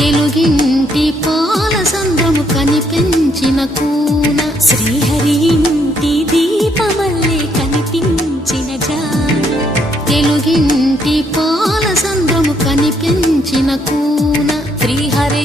తెలుగింటి పాల సంద్రము కనిపించిన కూన శ్రీహరి ఇంటి దీపమల్లే కనిపించిన జాన తెలుగింటి పాల సంద్రము కనిపించిన కూన శ్రీహరి